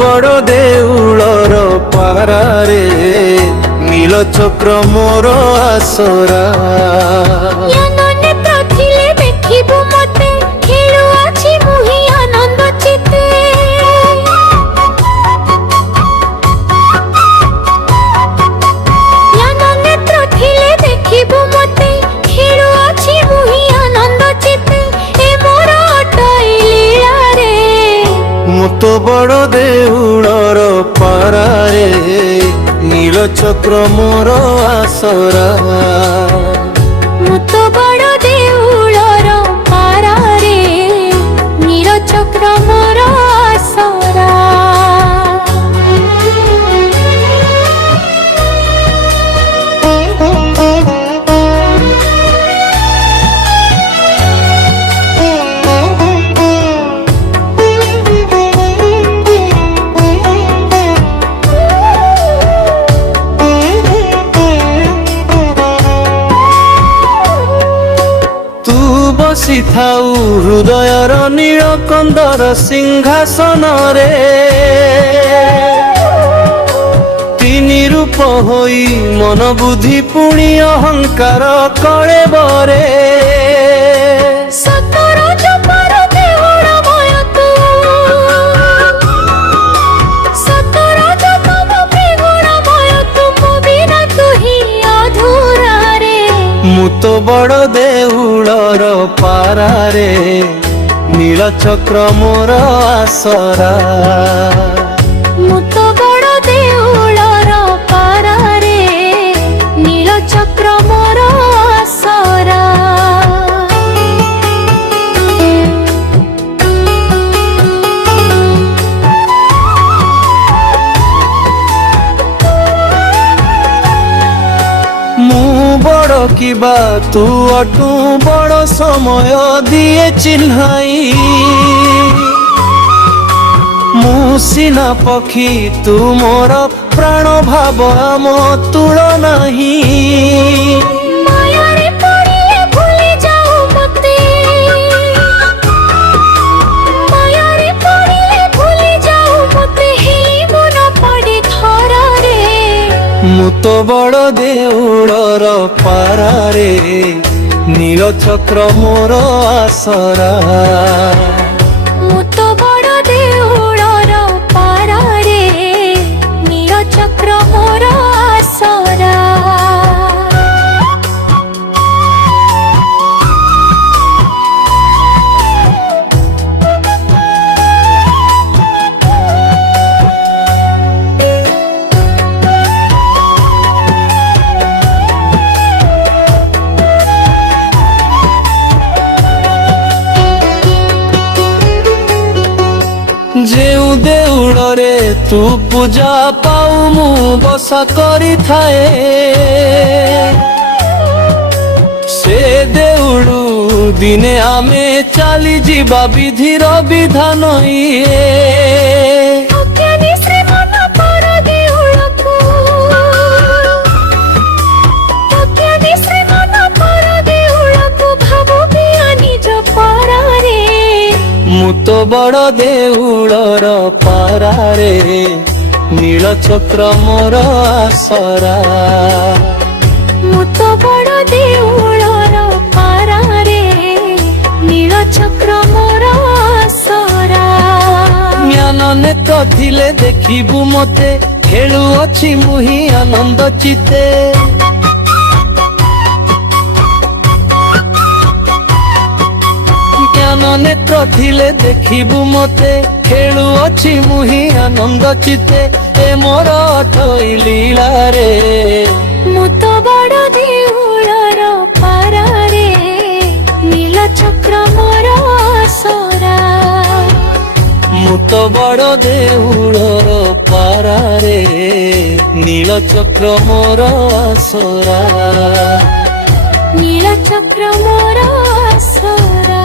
বড় দেউলর পারারে নীল চক্র মোর আসরা। তো বড় দেউলর পারারে নীল চক্র মোর আসরা। তো বড় দেউলর পারারে নীল চক্র মোর আসরা। ବସିଥାଉ ହୃଦୟର ନୀଳକନ୍ଦର ସିଂହାସନରେ, ତିନି ରୂପ ହୋଇ ମନ ବୁଦ୍ଧି ପୁଣି ଅହଙ୍କାର କଳେବରେ। ମୁଁ ତ ବଡ଼ ଦେଉଳର ପାରାରେ ନୀଳ ଚକ୍ର ମୋର ଆସରା। ମୁଁ ତ ବଡ଼ ଦେଉଳର ପାରାରେ ନୀଳ ଚକ୍ର ମୋର ଆସରା। বড় কিবা তু অটু বড় সময় দিয়ে চিহ্নাই। মু সিনা পক্ষী তু মোর প্রাণ ভাব আম তুল নাহি। ମୁଁ ତ ବଡ଼ ଦେଉଳର ପାରାରେ ନୀଳ ଚକ୍ର ମୋର ଆସରା। ମୁଁ ତ ବଡ଼ ଦେଉଳର ପାରାରେ ନୀଳ ଚକ୍ର ମୋର ଆସରା। ଯେଉଁ ଦେଉଳରେ ତୁ ପୂଜା ପାଉ ମୁଁ ବସା କରିଥାଏ, ସେ ଦେଉଳୁ ଦିନେ ଆମେ ଚାଲିଯିବା ବିଧିର ବିଧାନ ଇଏ। ମୁଁ ତ ବଡ଼ ଦେଉଳର ପାରାରେ ନୀଳ ଚକ୍ର ମୋର ଆସରା। ମୁଁ ତ ବଡ଼ ଦେଉଳର ପାରାରେ ନୀଳ ଚକ୍ର ମୋର ଆସରା। ଜ୍ଞାନ ନେତ୍ର ଥିଲେ ଦେଖିବୁ ମତେ ଖେଳୁଅଛି ମୁହିଁ ଆନନ୍ଦ ଚିତେ। ଜ୍ଞାନ ନେତ୍ର ଥିଲେ ଦେଖିବୁ ମତେ ଖେଳୁଅଛି ମୁହିଁ ଆନନ୍ଦ ଚିତେ ଏ ମୋର ଅଠଇ ଲୀଳାରେ। ମୁଁ ତ ବଡ଼ ଦେଉଳର ପାରାରେ ନୀଳ ଚକ୍ର ମୋର ଆସରା। ମୁଁ ତ ବଡ଼ ଦେଉଳର ପାରାରେ ନୀଳ ଚକ୍ର ମୋର ଆସରା। ନୀଳ ଚକ୍ର ମୋର ଆସରା।